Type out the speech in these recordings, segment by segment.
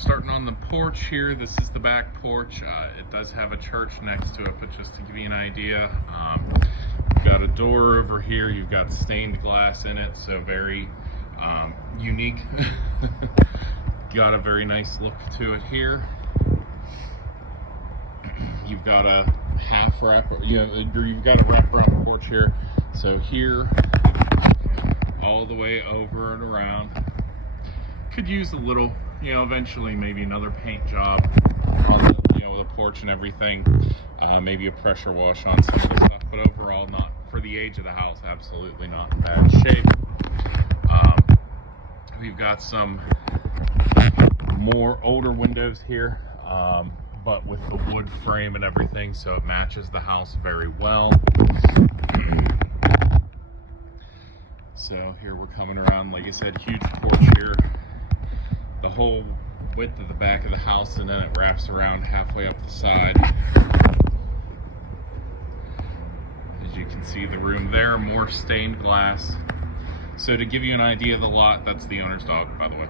starting on the porch here. This is the back porch. It does have a church next to it, but just to give you an idea, you've got a door over here. You've got stained glass in it, so very unique. Got a very nice look to it here. You've got a half wrap, you've got a wrap around the porch here. So here, all the way over and around. Could use a little, eventually maybe another paint job on the porch and everything. Maybe a pressure wash on some of the stuff, but overall, not for the age of the house, absolutely not in bad shape. We've got some more older windows here, but with the wood frame and everything, so it matches the house very well. So here we're coming around, like I said, huge porch here. The whole width of the back of the house, and then it wraps around halfway up the side. As you can see, the room there, more stained glass. So to give you an idea of the lot, that's the owner's dog, by the way.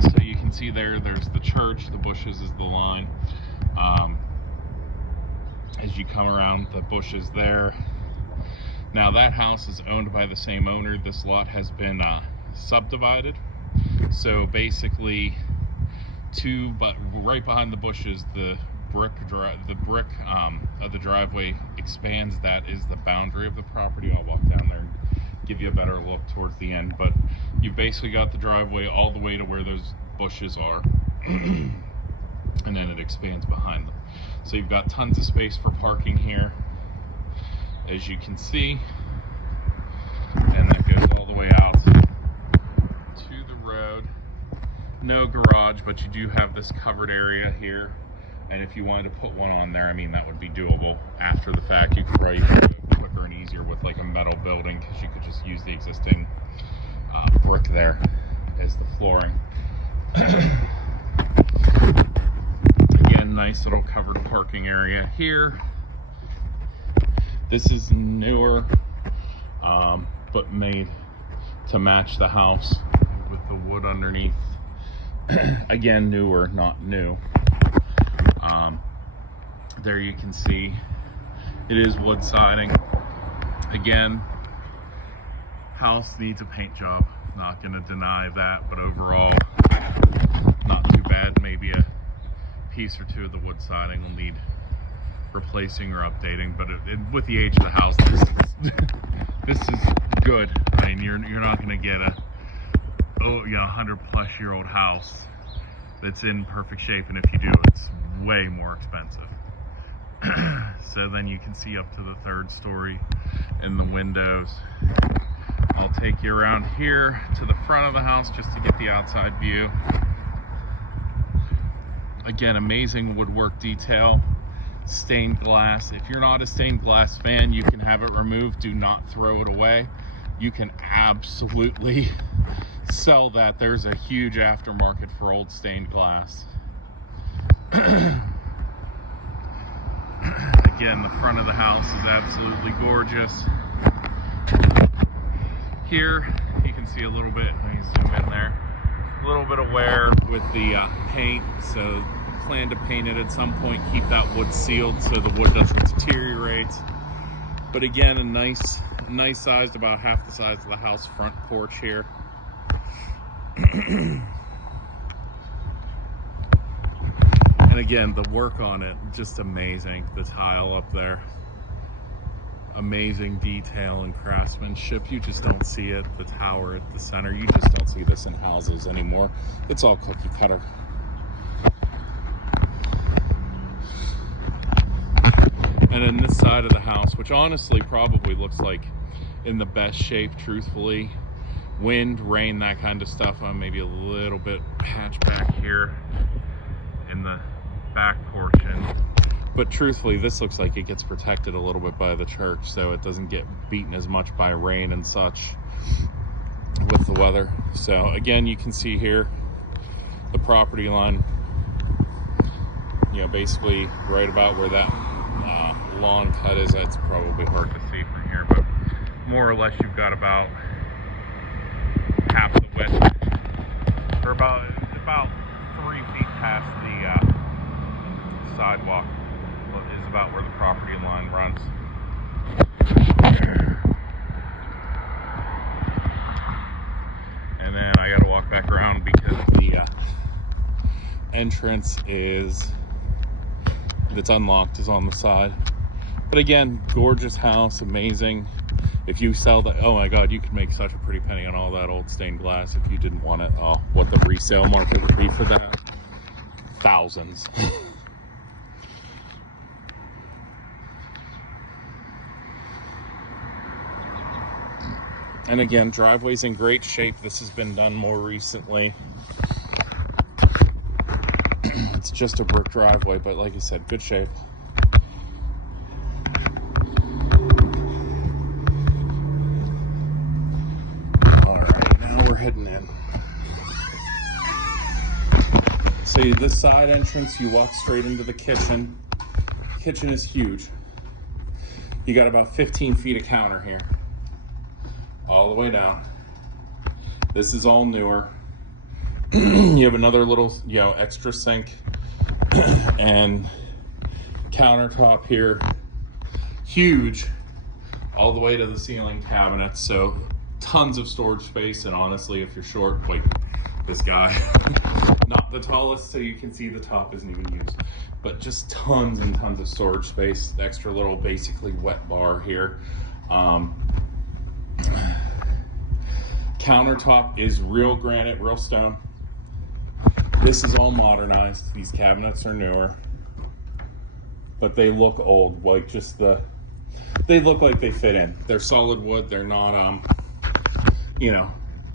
So you can see there's the church, the bushes is the line. As you come around, the bushes there. Now that house is owned by the same owner. This lot has been subdivided. So basically, but right behind the bushes, the brick of the driveway expands. That is the boundary of the property. I'll walk down there and give you a better look towards the end. But you basically got the driveway all the way to where those bushes are, and then it expands behind them. So you've got tons of space for parking here, as you can see, and that goes all the way out to the road. No garage, but you do have this covered area here, and if you wanted to put one on there, I mean, that would be doable after the fact. You could probably do it quicker and easier with like a metal building, because you could just use the existing brick there as the flooring. Again, nice little covered parking area here. This is newer, but made to match the house with the wood underneath. Again, newer, not new. There you can see it is wood siding. Again, house needs a paint job. Not going to deny that, but overall, not too bad. Maybe a piece or two of the wood siding will need replacing or updating, but with the age of the house, this is good. I mean, you're not going to get a 100-plus-year-old house that's in perfect shape, and if you do, it's way more expensive. So then you can see up to the third story in the windows. I'll take you around here to the front of the house just to get the outside view. Again, amazing woodwork detail. Stained glass. If you're not a stained glass fan, you can have it removed. Do not throw it away. You can absolutely sell that. There's a huge aftermarket for old stained glass. Again, the front of the house is absolutely gorgeous. Here you can see a little bit, let me zoom in there, a little bit of wear with the paint. So plan to paint it at some point, keep that wood sealed so the wood doesn't deteriorate. But again, a nice sized, about half the size of the house front porch here. And again, the work on it, just amazing. The tile up there, amazing detail and craftsmanship. You just don't see it. The tower at the center, you just don't see this in houses anymore. It's all cookie cutter. And then this side of the house, which honestly probably looks like in the best shape, truthfully. Wind, rain, that kind of stuff. Maybe a little bit hatchback here in the back portion. But truthfully, this looks like it gets protected a little bit by the church, so it doesn't get beaten as much by rain and such with the weather. So again, you can see here the property line, basically right about where that lawn cut is. It's probably hard to see from here, but more or less you've got about half the width or about 3 feet past the sidewalk is about where the property line runs. And then I gotta walk back around because the entrance that's unlocked is on the side. But again, gorgeous house, amazing. If you sell that, oh my God, you could make such a pretty penny on all that old stained glass if you didn't want it. Oh, what the resale market would be for that. Thousands. And again, driveway's in great shape. This has been done more recently. It's just a brick driveway, but like I said, good shape. Heading in. So this side entrance, you walk straight into the kitchen. Kitchen is huge. You got about 15 feet of counter here, all the way down. This is all newer. You have another little, extra sink and countertop here, huge, all the way to the ceiling cabinets. So tons of storage space, and honestly, if you're short, like this guy, not the tallest, so you can see the top isn't even used, but just tons and tons of storage space. The extra little, basically wet bar here. Countertop is real granite, real stone. This is all modernized. These cabinets are newer, but they look old. Like they look like they fit in. They're solid wood. They're not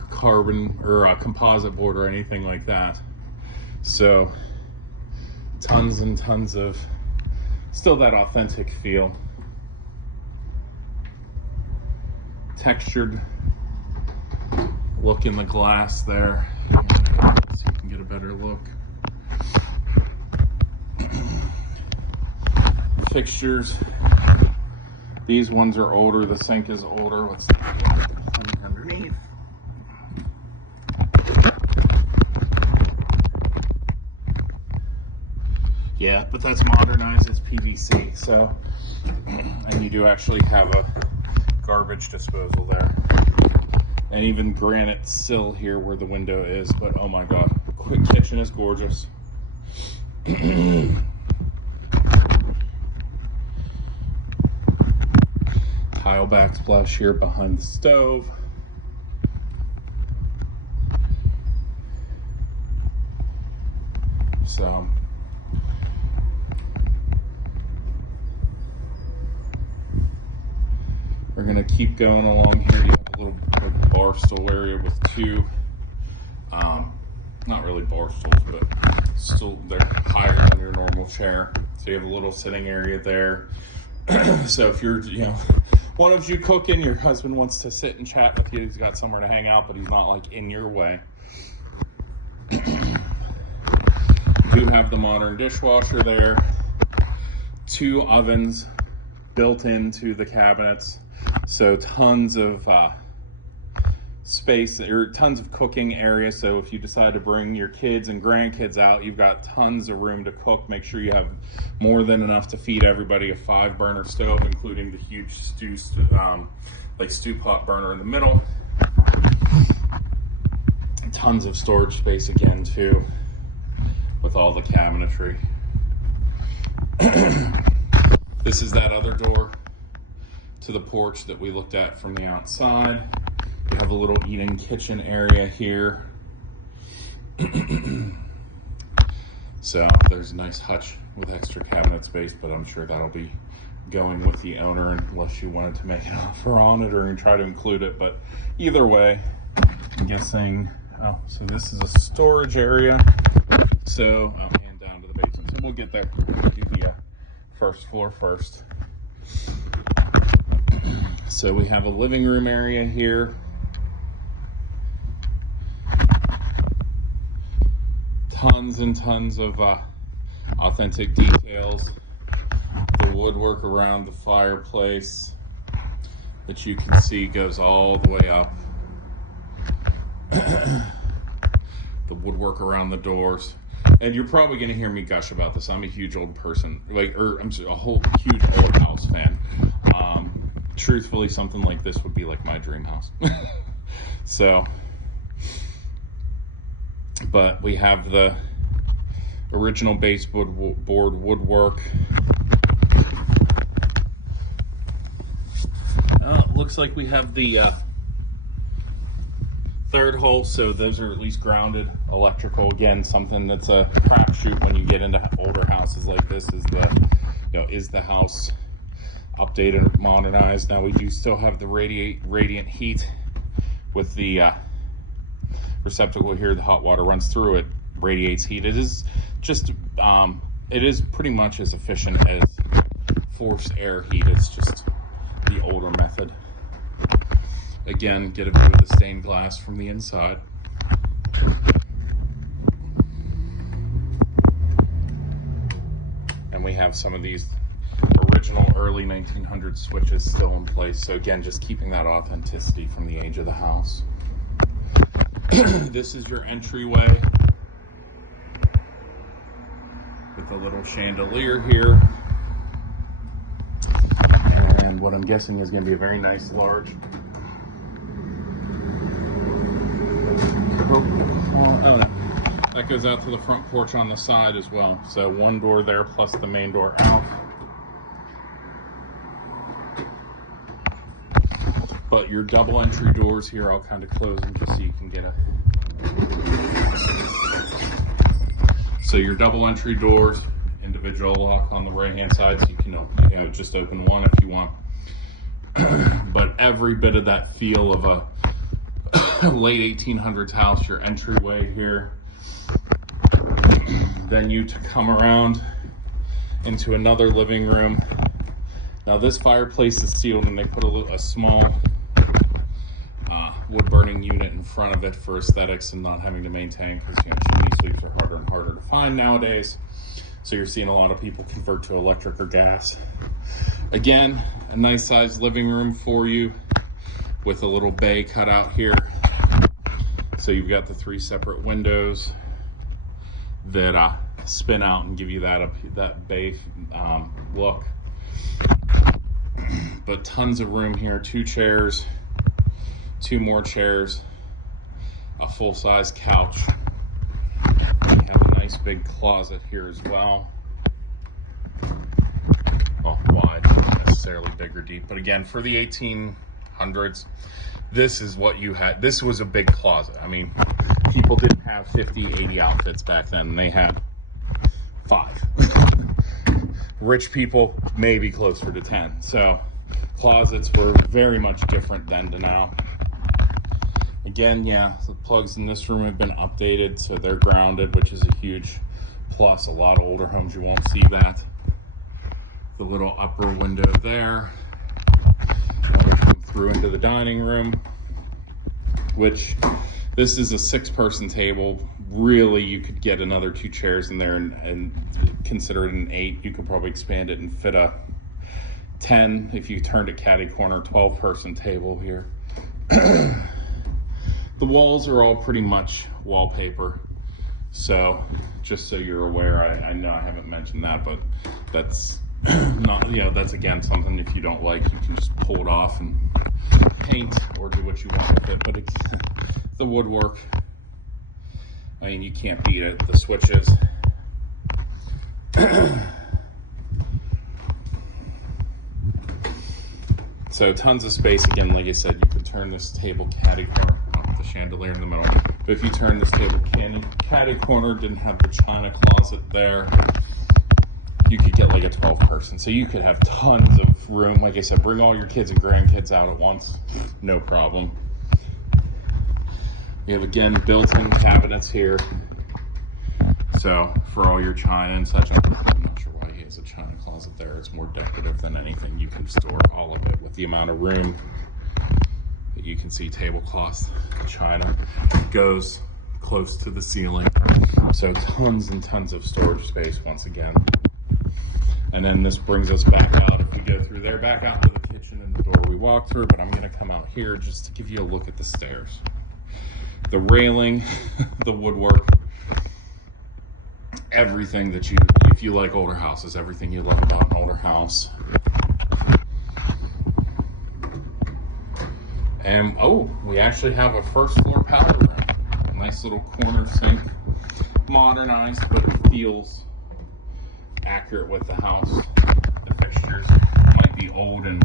carbon or a composite board or anything like that. So tons and tons of still that authentic feel. Textured look in the glass there. Let's see if we can get a better look. Fixtures. These ones are older. The sink is older. Let's see underneath. Yeah, but that's modernized. It's PVC. So, and you do actually have a garbage disposal there. And even granite sill here where the window is. But oh my God, quick kitchen is gorgeous. Tile backsplash here behind the stove. So we're gonna keep going along here. You have a little bar stool area with two, not really bar stools, but still they're higher than your normal chair. So you have a little sitting area there. So if you're, one of you cooking, your husband wants to sit and chat with you, he's got somewhere to hang out, but he's not like in your way. You have the modern dishwasher there, 2 ovens built into the cabinets. So tons of space, or tons of cooking area. So if you decide to bring your kids and grandkids out, you've got tons of room to cook. Make sure you have more than enough to feed everybody. A 5-burner stove, including the huge stew pot burner in the middle. Tons of storage space again too, with all the cabinetry. This is that other door to the porch that we looked at from the outside. You have a little eat-in kitchen area here. So there's a nice hutch with extra cabinet space, but I'm sure that'll be going with the owner unless you wanted to make an offer on it or try to include it. But either way, I'm guessing, so this is a storage area. So, and down to the basement. So we'll get there. We'll do the first floor first. So we have a living room area here. Tons and tons of authentic details. The woodwork around the fireplace that you can see goes all the way up. The the woodwork around the doors. And you're probably going to hear me gush about this. I'm a huge old person, I'm a whole huge old house fan. Truthfully, something like this would be like my dream house. So, but we have the original baseboard woodwork. Looks like we have the third hole, so those are at least grounded. Electrical, again, something that's a crapshoot when you get into older houses like this. Is the house updated or modernized? Now we do still have the radiant heat with the receptacle here. The hot water runs through it, radiates heat. It is just it is pretty much as efficient as forced air heat. It's just the older method. Again, get a view of the stained glass from the inside. And we have some of these original early 1900s switches still in place. So again, just keeping that authenticity from the age of the house. This is your entryway with a little chandelier here. And what I'm guessing is going to be a very nice large oh no, that goes out to the front porch on the side as well. So one door there plus the main door out. But your double entry doors here, I'll kind of close them just so you can get a. So your double entry doors, individual lock on the right hand side, so you can just open one if you want. But every bit of that feel of a late 1800s house, your entryway here. Then you to come around into another living room. Now this fireplace is sealed, and they put a small wood burning unit in front of it for aesthetics and not having to maintain, because chimney sweeps are harder and harder to find nowadays. So you're seeing a lot of people convert to electric or gas. Again, a nice sized living room for you with a little bay cut out here. So you've got the 3 separate windows that spin out and give you that bay look. But tons of room here, 2 chairs, 2 more chairs, a full-size couch. We have a nice big closet here as well. Well, wide, not necessarily big or deep, but again, for the 1800s, this is what you had. This was a big closet. I mean, people didn't have 50, 80 outfits back then. They had 5. Rich people, maybe closer to 10. So closets were very much different then to now. Again, yeah, the plugs in this room have been updated, so they're grounded, which is a huge plus. A lot of older homes, you won't see that. The little upper window there. And we come through into the dining room, which this is a 6-person table. Really, you could get another 2 chairs in there and consider it an 8. You could probably expand it and fit a 10 if you turned it catty corner, 12-person table here. The walls are all pretty much wallpaper. So just so you're aware, I know I haven't mentioned that, but that's not, that's again something if you don't like, you can just pull it off and paint or do what you want with it. But it's the woodwork, I mean, you can't beat it. The switches. So tons of space. Again, like I said, you can turn this table catty corner, the chandelier in the middle. But if you turn this table catty corner, didn't have the china closet there, you could get like a 12-person. So you could have tons of room. Like I said, bring all your kids and grandkids out at once, no problem. You have, again, built-in cabinets here. So for all your china and such, I'm not sure why he has a china closet there. It's more decorative than anything. You can store all of it with the amount of room that you can see. Tablecloth, china goes close to the ceiling. So tons and tons of storage space once again. And then this brings us back out, if we go through there, back out to the kitchen and the door we walked through, but I'm gonna come out here just to give you a look at the stairs. the railing, the woodwork, everything that you, if you like older houses, everything you love about an older house. And oh, we actually have a first floor powder room. A nice little corner sink, modernized, but it feels accurate with the house. The fixtures might be old and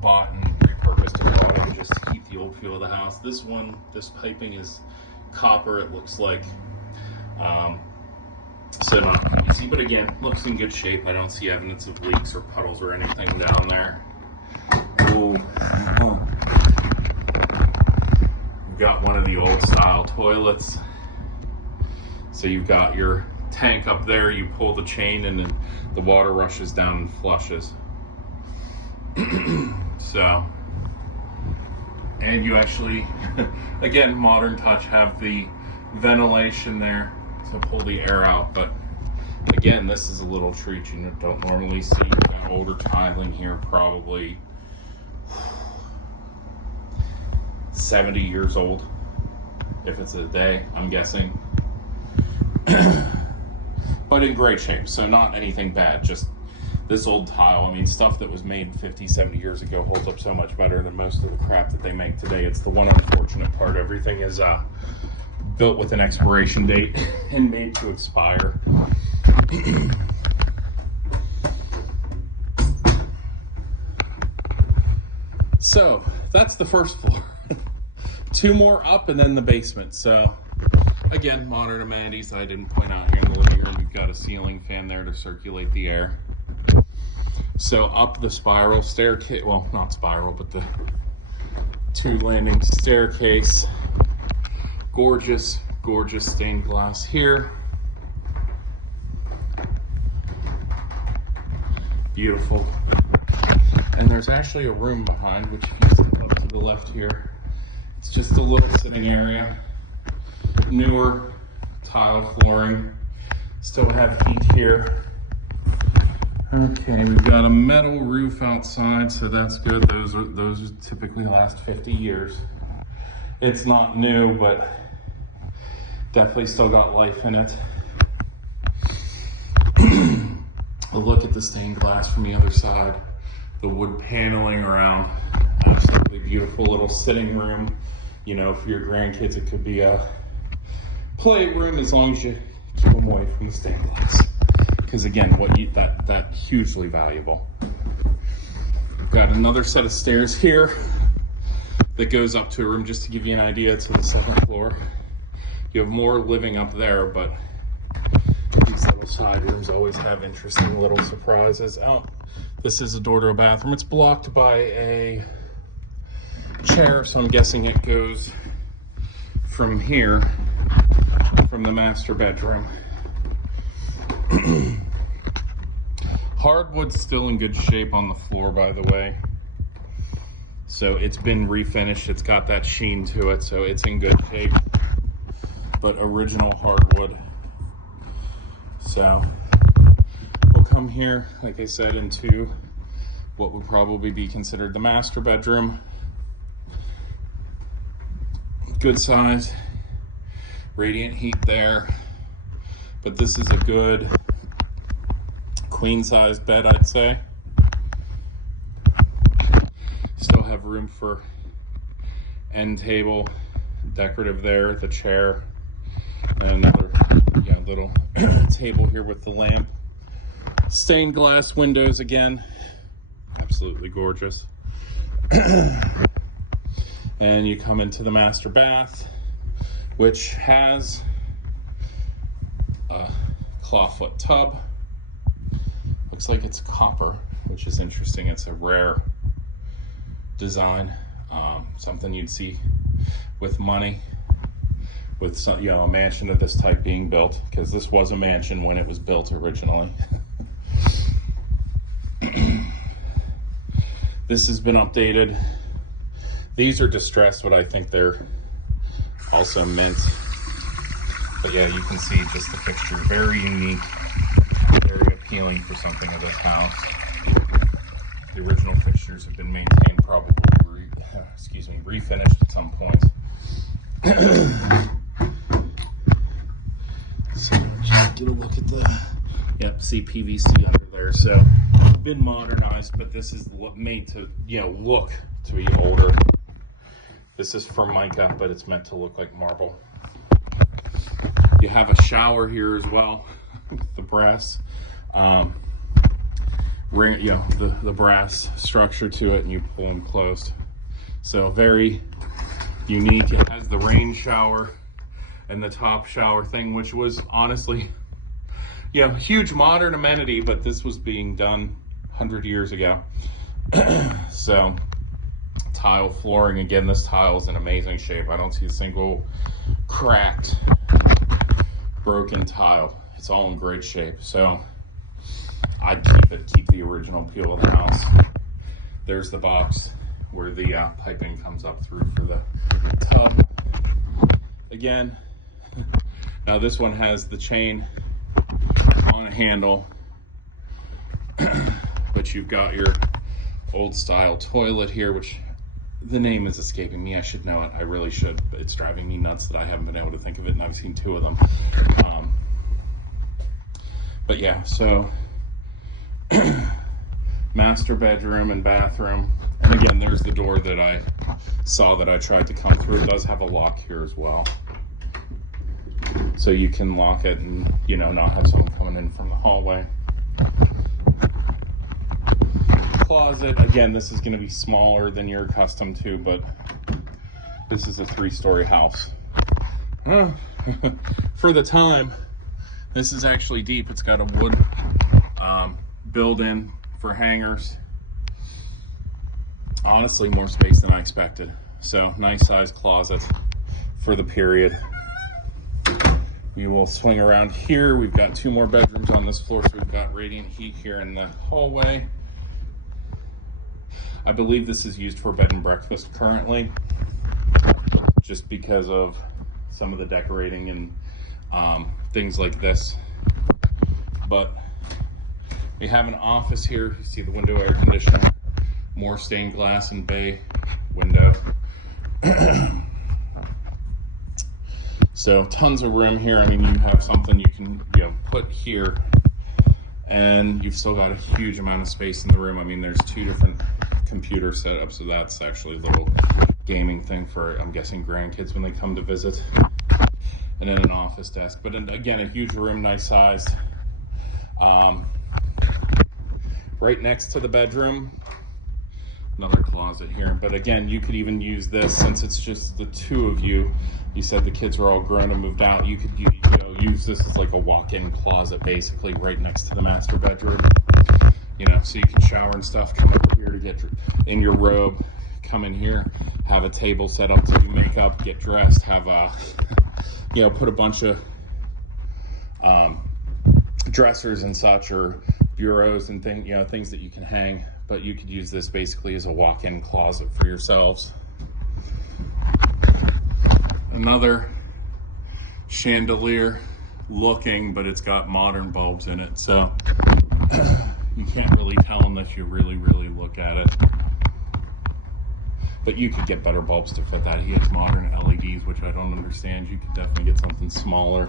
bought and repurposed to probably just to keep the old feel of the house. This piping is copper. It looks like so not easy, but again, looks in good shape. I don't see evidence of leaks or puddles or anything down there. Ooh. We've got one of the old style toilets. So you've got your tank up there, you pull the chain and then the water rushes down and flushes. So, and you actually, again, modern touch, have the ventilation there to pull the air out. But again, this is a little treat you don't normally see. You've got older tiling here, probably 70 years old, if it's a day, I'm guessing. But in great shape, so not anything bad, just this old tile. I mean, stuff that was made 50, 70 years ago holds up so much better than most of the crap that they make today. It's the one unfortunate part. Everything is built with an expiration date and made to expire. So that's the first floor. 2 more up and then the basement. So again, modern amenities that I didn't point out here in the living room. We've got a ceiling fan there to circulate the air. So up the spiral staircase, well, not spiral, but the 2 landing staircase. Gorgeous, gorgeous stained glass here. Beautiful. And there's actually a room behind, which if you step up to the left here, it's just a little sitting area. Newer tile flooring. Still have heat here. Okay, we've got a metal roof outside, so that's good. Those typically last 50 years. It's not new, but definitely still got life in it. A look at the stained glass from the other side. The wood paneling around. Absolutely beautiful little sitting room. You know, for your grandkids, it could be a playroom as long as you keep them away from the stained glass. Because again, that hugely valuable. We've got another set of stairs here that goes up to a room, just to give you an idea, to the 2nd floor. You have more living up there, but these little side rooms always have interesting little surprises. Oh, this is a door to a bathroom. It's blocked by a chair, so I'm guessing it goes from here, from the master bedroom. Hardwood's still in good shape on the floor, by the way. So it's been refinished. It's got that sheen to it, so it's in good shape. But original hardwood. So we'll come here, like I said, into what would probably be considered the master bedroom. Good size, radiant heat there. But this is a good queen size bed, I'd say. Still have room for end table, decorative there, the chair, and another little table here with the lamp. Stained glass windows again, absolutely gorgeous. And you come into the master bath, which has a clawfoot tub. Looks like it's copper, which is interesting. It's a rare design, something you'd see with money, with some, a mansion of this type being built, because this was a mansion when it was built originally. This has been updated. These are distressed, but I think they're also mint. But yeah, you can see just the fixture, very unique, very appealing for something of this house. The original fixtures have been maintained, probably refinished at some point. So just get a look at the, yep, see PVC under there. So been modernized, but this is made to, you know, look to be older. This is Formica, but it's meant to look like marble. You have a shower here as well, the brass ring, you know, the brass structure to it, and you pull them closed. So very unique. It has the rain shower and the top shower thing, which was honestly, you know, huge modern amenity, but this was being done 100 years ago. So tile flooring, again, this tile is in amazing shape. I don't see a single cracked, broken tile. It's all in great shape. So I'd keep the original peel of the house. There's the box where the piping comes up through for the tub. Again, now this one has the chain on a handle, but you've got your old style toilet here, which the name is escaping me. I should know it. I really should, but it's driving me nuts that I haven't been able to think of it, and I've seen two of them. But yeah, so master bedroom and bathroom. And again, there's the door that I saw that I tried to come through. It does have a lock here as well. So you can lock it and, you know, not have someone coming in from the hallway. Closet, again, this is going to be smaller than you're accustomed to, but this is a 3-story house. For the time, this is actually deep. It's got a wood build-in for hangers. Honestly, more space than I expected. So nice size closet for the period. We will swing around here. We've got 2 more bedrooms on this floor, so we've got radiant heat here in the hallway. I believe this is used for bed and breakfast currently, just because of some of the decorating and things like this. But we have an office here. You see the window air conditioner, more stained glass and bay window. So tons of room here. I mean, you have something you can, you know, put here, and you've still got a huge amount of space in the room. I mean, there's 2 different computer setup, so that's actually a little gaming thing for, I'm guessing, grandkids when they come to visit. And then an office desk, but again, a huge room, nice size. Right next to the bedroom, another closet here. But again, you could even use this, since it's just the 2 of you. You said the kids were all grown and moved out. You could, you know, use this as like a walk-in closet, basically, right next to the master bedroom. You know, so you can shower and stuff, come over here to get in your robe, come in here, have a table set up to do makeup, get dressed, have a, you know, put a bunch of dressers and such, or bureaus and things, you know, things that you can hang. But you could use this basically as a walk-in closet for yourselves. Another chandelier looking, but it's got modern bulbs in it, so you can't really tell unless you really look at it. But you could get better bulbs to fit that. He has modern LEDs, which I don't understand. You could definitely get something smaller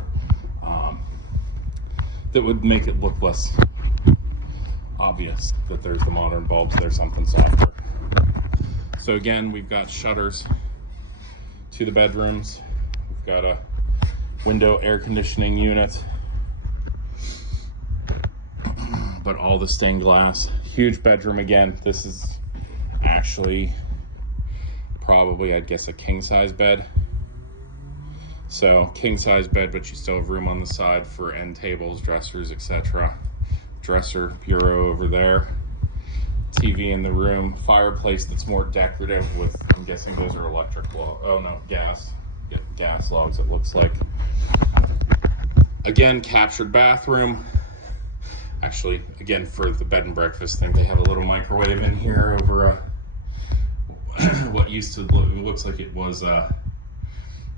that would make it look less obvious that there's the modern bulbs. There's something softer. So again, we've got shutters to the bedrooms. We've got a window air conditioning unit, but all the stained glass. Huge bedroom again. This is actually probably, I'd guess, a king size bed. So king size bed, but you still have room on the side for end tables, dressers, etc. Dresser, bureau over there. TV in the room. Fireplace that's more decorative with, I'm guessing those are electric logs. Oh no, gas. Gas logs, it looks like. Again, captured bathroom. Actually, again, for the bed and breakfast thing, they have a little microwave in here over a what used to look, it looks like it was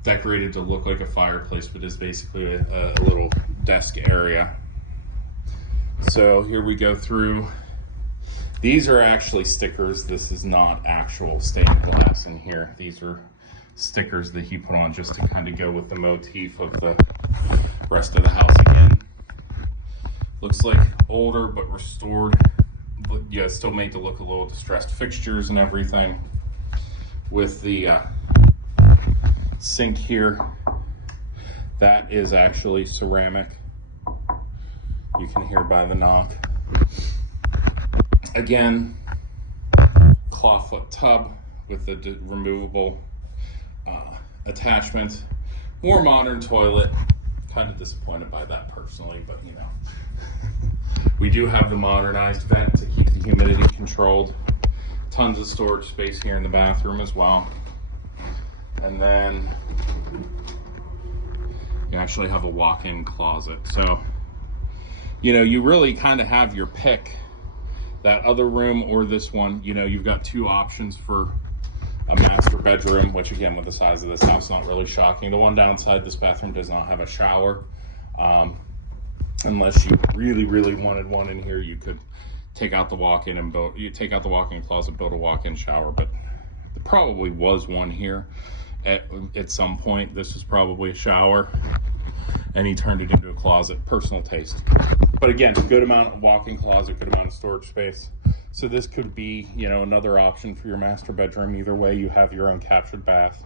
decorated to look like a fireplace, but is basically a little desk area. So here we go through. These are actually stickers. This is not actual stained glass in here. These are stickers that he put on just to kind of go with the motif of the rest of the house. Again, looks like older but restored. Yeah, still made to look a little distressed. Fixtures and everything, with the sink here. That is actually ceramic. You can hear by the knock. Again, clawfoot tub with the removable attachment. More modern toilet. Kind of disappointed by that personally, but you know. We do have the modernized vent to keep the humidity controlled. Tons of storage space here in the bathroom as well. And then you actually have a walk-in closet. So, you know, you really kind of have your pick. That other room or this one, you know, you've got two options for a master bedroom, which again, with the size of this house, not really shocking. The one downside, this bathroom does not have a shower. Unless you really wanted one in here, you could take out the walk-in and take out the walk-in closet, build a walk-in shower. But there probably was one here at some point. This was probably a shower, and he turned it into a closet. Personal taste. But again, good amount of walk-in closet, good amount of storage space. So this could be, you know, another option for your master bedroom. Either way, you have your own captured bath.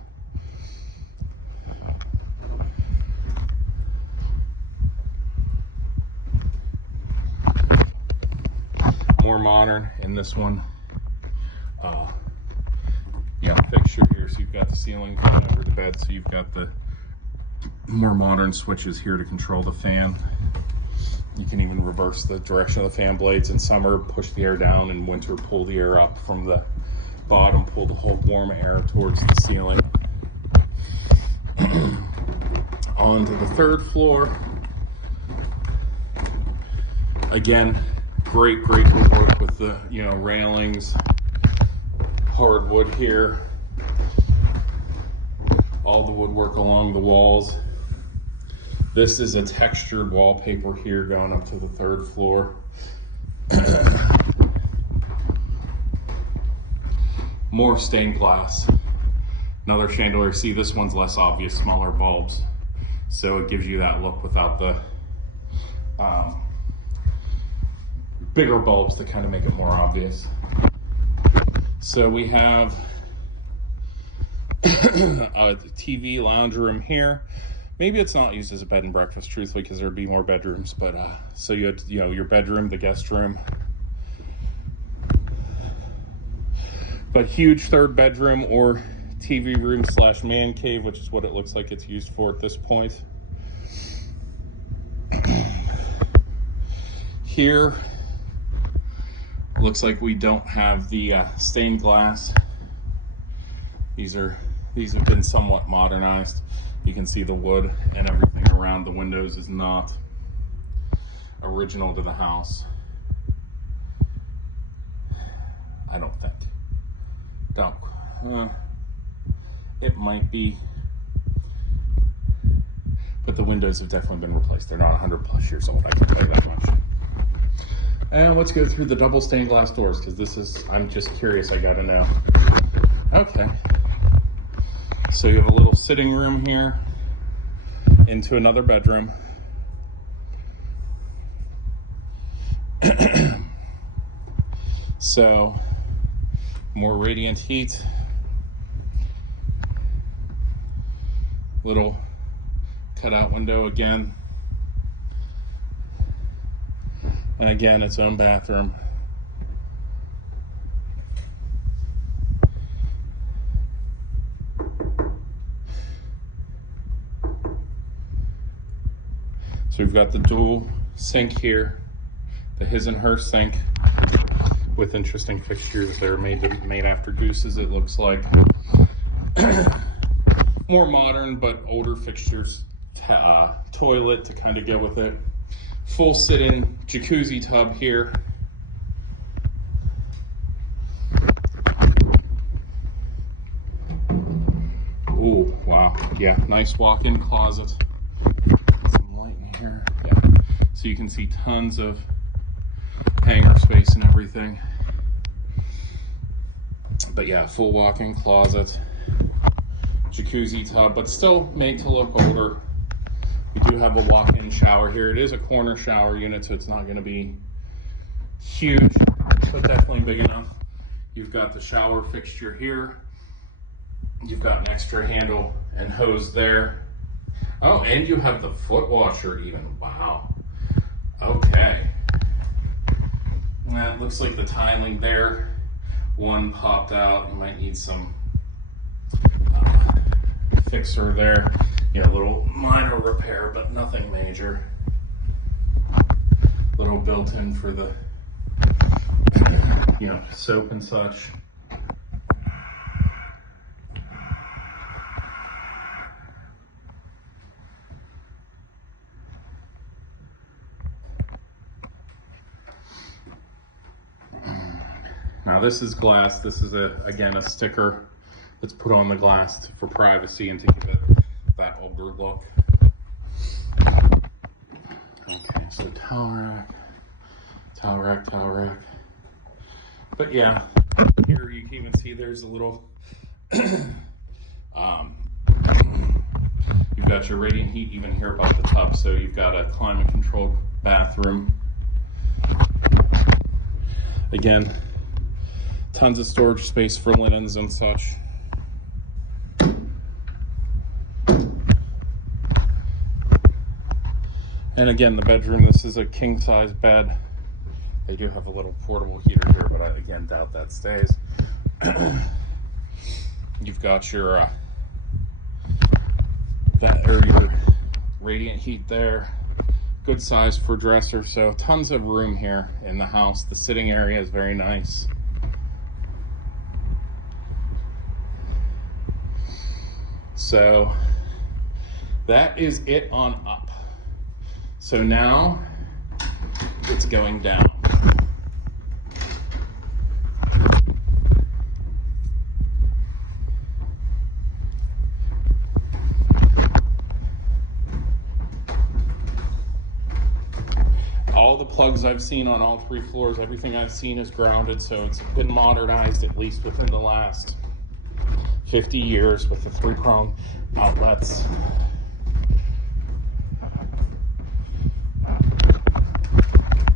More modern in this one. Fixture here, so you've got the ceiling fan over the bed, so you've got the more modern switches here to control the fan. You can even reverse the direction of the fan blades. In summer, push the air down, in winter, pull the air up from the bottom, pull the whole warm air towards the ceiling. On to the third floor. Again, great woodwork with the, you know, railings, hardwood here, all the woodwork along the walls. This is a textured wallpaper here going up to the third floor. More stained glass. Another chandelier. See, this one's less obvious, smaller bulbs, so it gives you that look without the bigger bulbs to kind of make it more obvious. So we have a TV lounge room here. Maybe it's not used as a bed and breakfast, truthfully, because there'd be more bedrooms. But so you had, you know, your bedroom, the guest room, but huge third bedroom or TV room / man cave, which is what it looks like it's used for at this point. Here, looks like we don't have the stained glass. These have been somewhat modernized. You can see the wood and everything around the windows is not original to the house. I don't think. It might be, but the windows have definitely been replaced. They're not 100+ years old, I can tell you that much. And let's go through the double stained glass doors, because this is, I'm just curious, I gotta know. Okay. So you have a little sitting room here into another bedroom. So more radiant heat. Little cutout window again. And again, its own bathroom. So we've got the dual sink here, the his and her sink with interesting fixtures. They're made after Goose's, it looks like. More modern but older fixtures. Toilet to kind of go with it. Full sit-in jacuzzi tub here. Ooh, wow. Yeah, nice walk-in closet. Some light in here. Yeah. So you can see tons of hanger space and everything. But yeah, full walk-in closet. jacuzzi tub, but still made to look older. We do have a walk-in shower here. It is a corner shower unit, so it's not going to be huge, but definitely big enough. You've got the shower fixture here. You've got an extra handle and hose there. Oh, and you have the foot washer even. Wow. Okay. That looks like the tiling there. One popped out. You might need some fixer there. You know, a little minor repair, but nothing major. Little built-in for the, you know, soap and such. Now this is glass. This is again a sticker that's put on the glass for privacy and to give it that older look. Okay, so towel rack, towel rack, towel rack. But yeah, here you can even see there's a little, you've got your radiant heat even here above the tub. So you've got a climate controlled bathroom. Again, tons of storage space for linens and such. And again, the bedroom, this is a king size bed. They do have a little portable heater here, but I again doubt that stays. You've got your your radiant heat there. Good size for dresser, so tons of room here in the house. The sitting area is very nice. So that is it on up. So now it's going down. All the plugs I've seen on all 3 floors, everything I've seen is grounded, so it's been modernized at least within the last 50 years with the 3-prong outlets.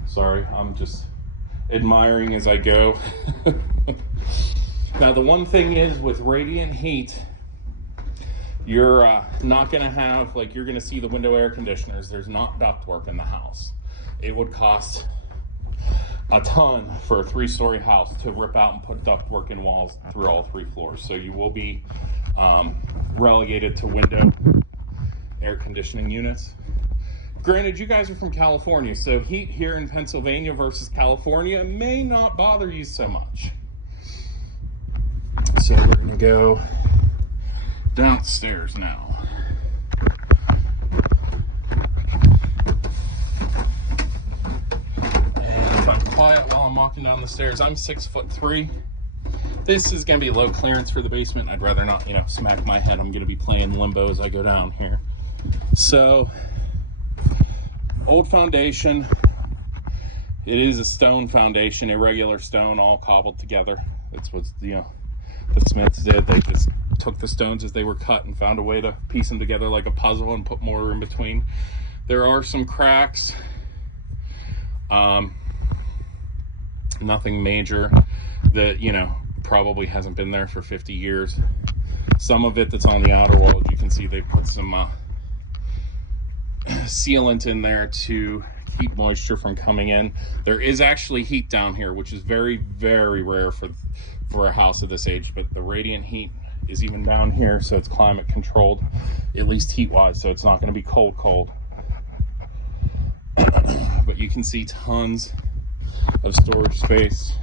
Sorry, I'm just admiring as I go. Now the one thing is with radiant heat, you're not gonna have, like, you're gonna see the window air conditioners. There's not ductwork in the house. It would cost a ton for a 3-story house to rip out and put ductwork in walls through all 3 floors. So you will be relegated to window air conditioning units. Granted, you guys are from California, so heat here in Pennsylvania versus California may not bother you so much. So we're gonna go downstairs now. And if I'm quiet while I'm walking down the stairs, I'm 6'3". This is gonna be low clearance for the basement. I'd rather not, you know, smack my head. I'm gonna be playing limbo as I go down here. So, old foundation. It is a stone foundation, irregular stone, all cobbled together. That's what, you know, the Smiths did. They just took the stones as they were cut and found a way to piece them together like a puzzle and put mortar in between. There are some cracks. Nothing major that, you know, probably hasn't been there for 50 years. Some of it that's on the outer wall, you can see they put some sealant in there to keep moisture from coming in. There is actually heat down here, which is very, very rare for a house of this age, but the radiant heat is even down here, so it's climate controlled, at least heat wise, so it's not going to be cold. But you can see tons of storage space.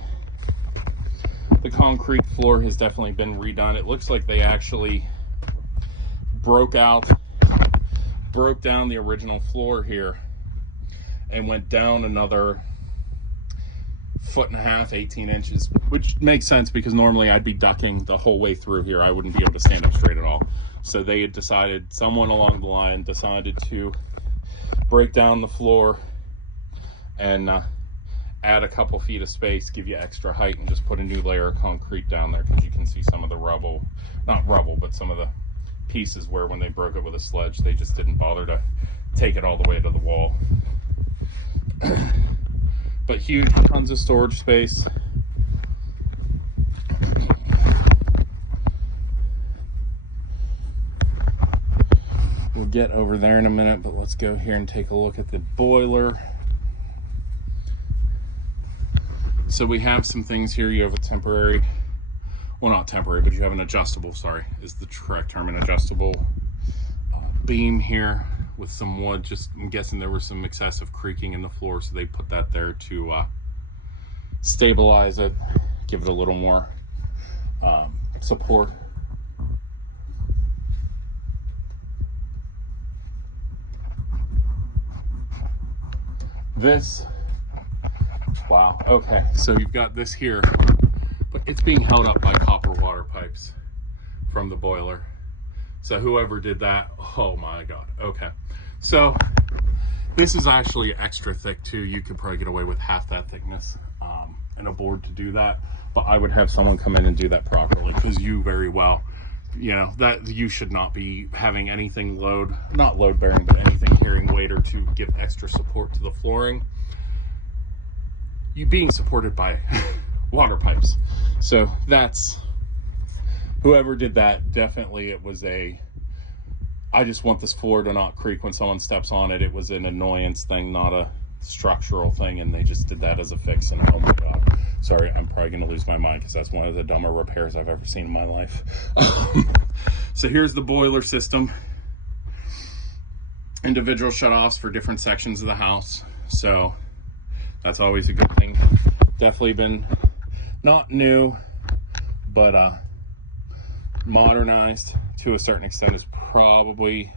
The concrete floor has definitely been redone. It looks like they actually broke down the original floor here and went down another 1.5 feet, 18 inches, which makes sense because normally I'd be ducking the whole way through here. I wouldn't be able to stand up straight at all. So they had decided, someone along the line decided to break down the floor and add a couple feet of space, give you extra height, and just put a new layer of concrete down there because you can see some of the rubble, not rubble, but some of the pieces where when they broke it with a sledge, they just didn't bother to take it all the way to the wall. But huge, tons of storage space. We'll get over there in a minute, but let's go here and take a look at the boiler. So we have some things here. You have a temporary, well, not temporary, but you have an adjustable, sorry, is the correct term, an adjustable beam here with some wood. Just, I'm guessing there was some excessive creaking in the floor, so they put that there to stabilize it, give it a little more support. This, wow, okay, so you've got this here, but it's being held up by copper water pipes from the boiler. So whoever did that, oh my God, okay. So this is actually extra thick too. You could probably get away with half that thickness and a board to do that, but I would have someone come in and do that properly, because you very well, you know, that you should not be having anything not load bearing, but anything carrying weight or to give extra support to the flooring. You being supported by water pipes. So that's, whoever did that, definitely it was a, I just want this floor to not creak when someone steps on it. It was an annoyance thing, not a structural thing, and they just did that as a fix, and oh my God. Sorry, I'm probably gonna lose my mind because that's one of the dumber repairs I've ever seen in my life. So here's the boiler system. Individual shutoffs for different sections of the house. So that's always a good thing. Definitely been not new, but modernized to a certain extent. Is probably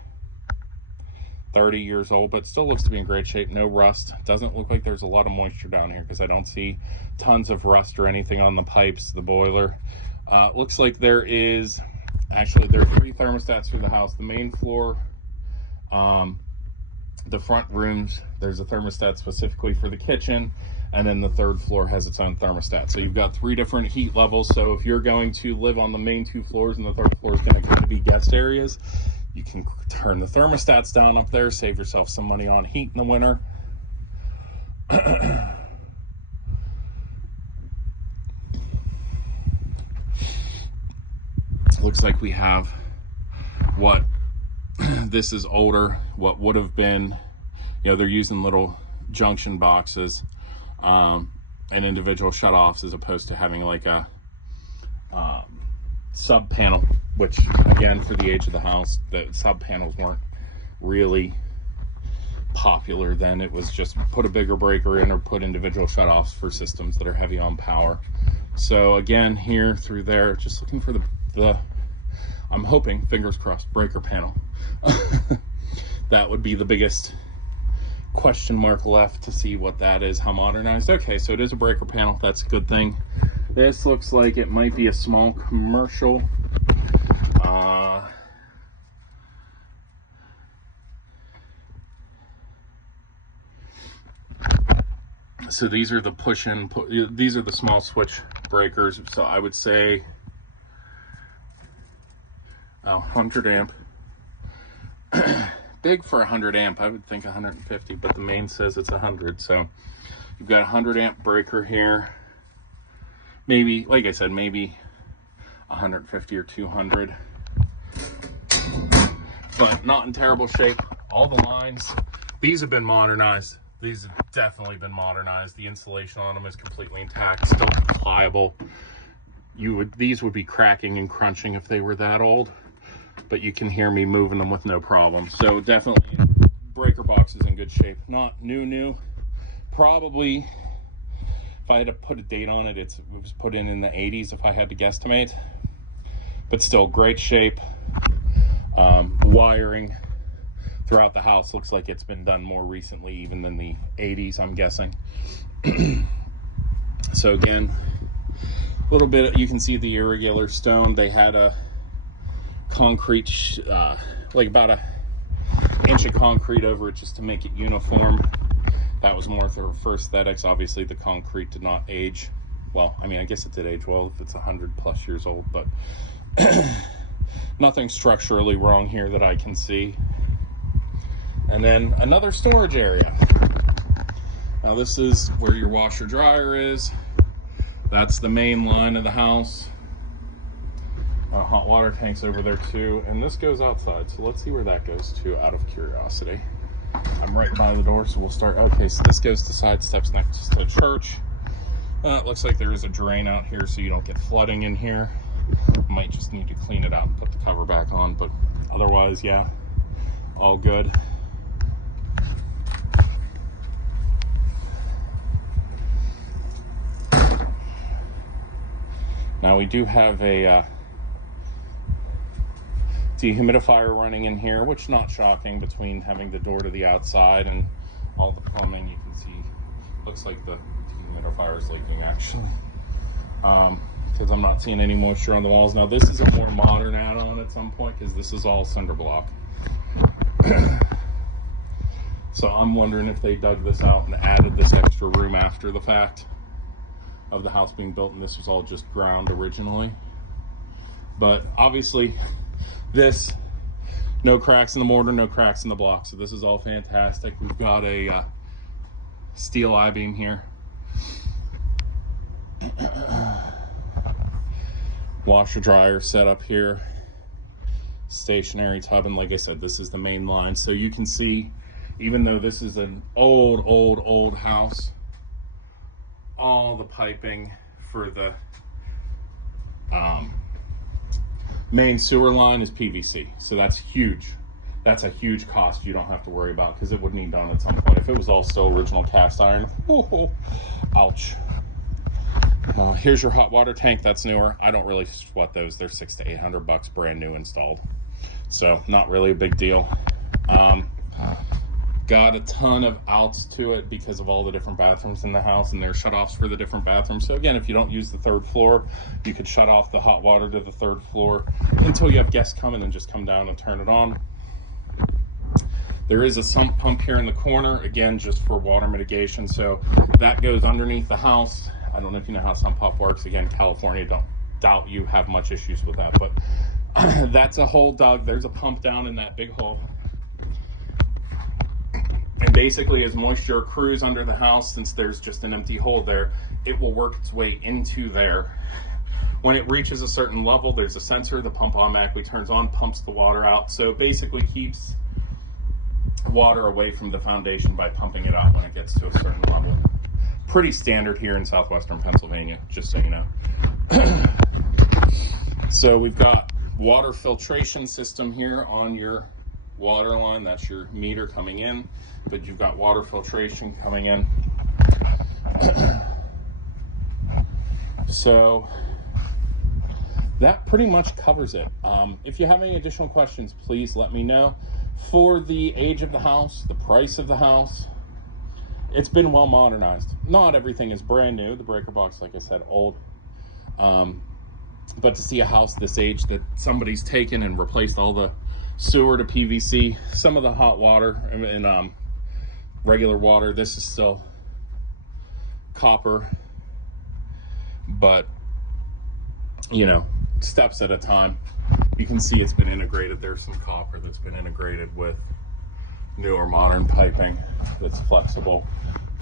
30 years old, but still looks to be in great shape. No rust. Doesn't look like there's a lot of moisture down here, because I don't see tons of rust or anything on the pipes, the boiler. Looks like there is, actually there are 3 thermostats for the house. The main floor, the front rooms, there's a thermostat specifically for the kitchen, and then the 3rd floor has its own thermostat. So you've got 3 different heat levels. So if you're going to live on the main 2 floors and the 3rd floor is going to kind of be guest areas, you can turn the thermostats down up there, save yourself some money on heat in the winter. Looks like we have what, this is older, what would have been, you know, they're using little junction boxes and individual shutoffs, as opposed to having like a sub panel, which again, for the age of the house, the sub panels weren't really popular then. It was just put a bigger breaker in or put individual shutoffs for systems that are heavy on power. So again, here through there, just looking for the I'm hoping, fingers crossed, breaker panel. That would be the biggest question mark left, to see what that is, how modernized. Okay, so it is a breaker panel. That's a good thing. This looks like it might be a small commercial. So these are the these are the small switch breakers. So I would say 100 amp. Big for 100 amp. I would think 150, but the main says it's 100. So you've got a 100 amp breaker here. Maybe, like I said, maybe 150 or 200, but not in terrible shape. All the lines, these have been modernized. These have definitely been modernized. The insulation on them is completely intact, still pliable. These would be cracking and crunching if they were that old, but you can hear me moving them with no problem. So definitely breaker box is in good shape. Not new. Probably, if I had to put a date on it, it was put in the 80s if I had to guesstimate, but still great shape. Wiring throughout the house looks like it's been done more recently even than the 80s, I'm guessing. So again, a little bit, you can see the irregular stone. They had a concrete, like about an inch of concrete over it just to make it uniform. That was more for aesthetics. Obviously the concrete did not age well. I mean, I guess it did age well if it's 100+ years old, but Nothing structurally wrong here that I can see. And then another storage area. Now this is where your washer dryer is. That's the main line of the house. Hot water tank's over there too. And this goes outside. So let's see where that goes to out of curiosity. I'm right by the door, so we'll start. Okay, so this goes to side steps next to church. It looks like there is a drain out here so you don't get flooding in here. Might just need to clean it out and put the cover back on, but otherwise, yeah, all good. Now we do have a dehumidifier running in here, which not shocking between having the door to the outside and all the plumbing. You can see, looks like the dehumidifier is leaking actually, because I'm not seeing any moisture on the walls. Now this is a more modern add-on at some point because this is all cinder block. So I'm wondering if they dug this out and added this extra room after the fact of the house being built, and this was all just ground originally. But obviously this, no cracks in the mortar, no cracks in the block, so this is all fantastic. We've got a steel I-beam here. Washer dryer set up here, stationary tub, and like I said, this is the main line. So you can see, even though this is an old house, all the piping for the main sewer line is PVC. So that's huge. That's a huge cost you don't have to worry about because it would need done at some point. If it was all still original cast iron, ouch. Here's your hot water tank. That's newer. I don't really sweat those. They're $600 to $800 brand new installed. So not really a big deal. Got a ton of outs to it because of all the different bathrooms in the house, and there's shutoffs for the different bathrooms. So again, if you don't use the third floor, you could shut off the hot water to the third floor until you have guests come in and just come down and turn it on. There is a sump pump here in the corner, again, just for water mitigation. So that goes underneath the house. I don't know if you know how sump pump works. Again, California, don't doubt you have much issues with that, but that's a hole dug. There's a pump down in that big hole. And basically, as moisture accrues under the house, since there's just an empty hole there, it will work its way into there. When it reaches a certain level, there's a sensor, the pump automatically turns on, pumps the water out. So it basically keeps water away from the foundation by pumping it out when it gets to a certain level. Pretty standard here in southwestern Pennsylvania, just so you know. So we've got water filtration system here on your water line. That's your meter coming in, but you've got water filtration coming in. So that pretty much covers it. If you have any additional questions, please let me know. For the age of the house, the price of the house, it's been well modernized. Not everything is brand new. The breaker box, like I said, old. But to see a house this age that somebody's taken and replaced all the sewer to PVC, some of the hot water and regular water, this is still copper, but you know, steps at a time. You can see it's been integrated. There's some copper that's been integrated with newer modern piping that's flexible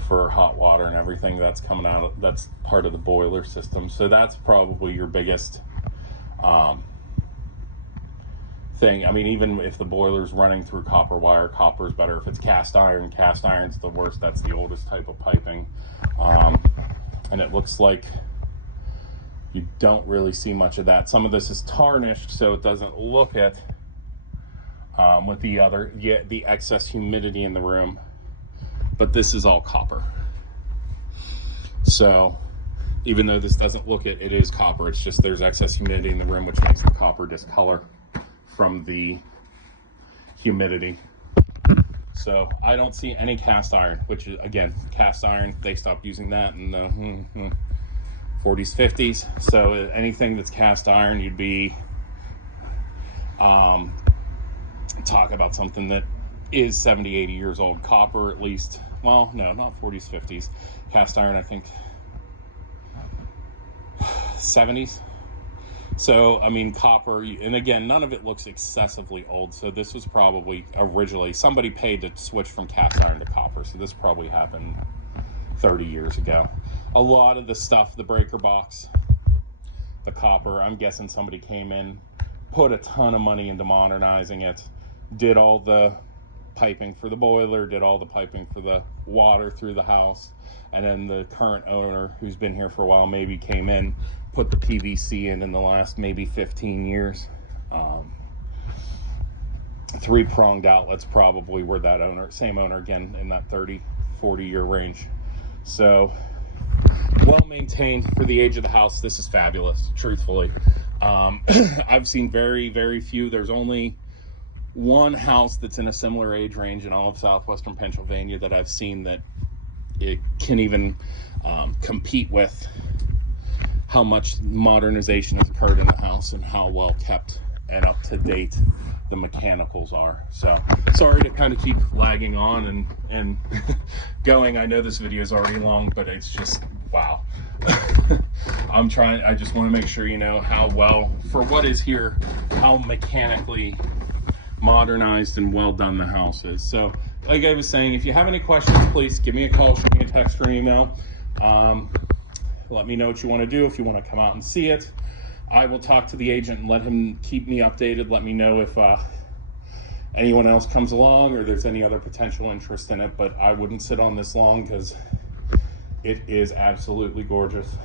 for hot water and everything that's coming out. That's part of the boiler system. So that's probably your biggest thing. I mean, even if the boiler's running through copper wire, copper is better. If it's cast iron's the worst. That's the oldest type of piping. And it looks like you don't really see much of that. Some of this is tarnished, so it doesn't look it with the excess humidity in the room. But this is all copper. So even though this doesn't look it, it is copper. It's just there's excess humidity in the room, which makes the copper discolor from the humidity. So I don't see any cast iron, which is, again, cast iron, they stopped using that in the 40s, 50s. So anything that's cast iron, you'd be talk about something that is 70, 80 years old. Copper, at least, well, no, not 40s, 50s. Cast iron, I think 70s. So, I mean, copper, and again, none of it looks excessively old. So this was probably originally, somebody paid to switch from cast iron to copper. So this probably happened 30 years ago. A lot of the stuff, the breaker box, the copper, I'm guessing somebody came in, put a ton of money into modernizing it, did all the piping for the boiler, did all the piping for the water through the house, and then the current owner, who's been here for a while, maybe came in, put the PVC in the last maybe 15 years. Three-pronged outlets probably were that owner, same owner again, in that 30-40 year range. So well maintained for the age of the house. This is fabulous, truthfully. I've seen very few. There's only one house that's in a similar age range in all of southwestern Pennsylvania that I've seen that it can even compete with how much modernization has occurred in the house and how well kept and up to date the mechanicals are. So sorry to kind of keep lagging on and going. I know this video is already long, but it's just wow. I just want to make sure you know how well, for what is here, how mechanically modernized and well done the house is. So like I was saying, if you have any questions, please give me a call, shoot me a text or email. Let me know what you want to do. If you want to come out and see it, I will talk to the agent and let him keep me updated. Let me know if anyone else comes along or there's any other potential interest in it, but I wouldn't sit on this long because it is absolutely gorgeous.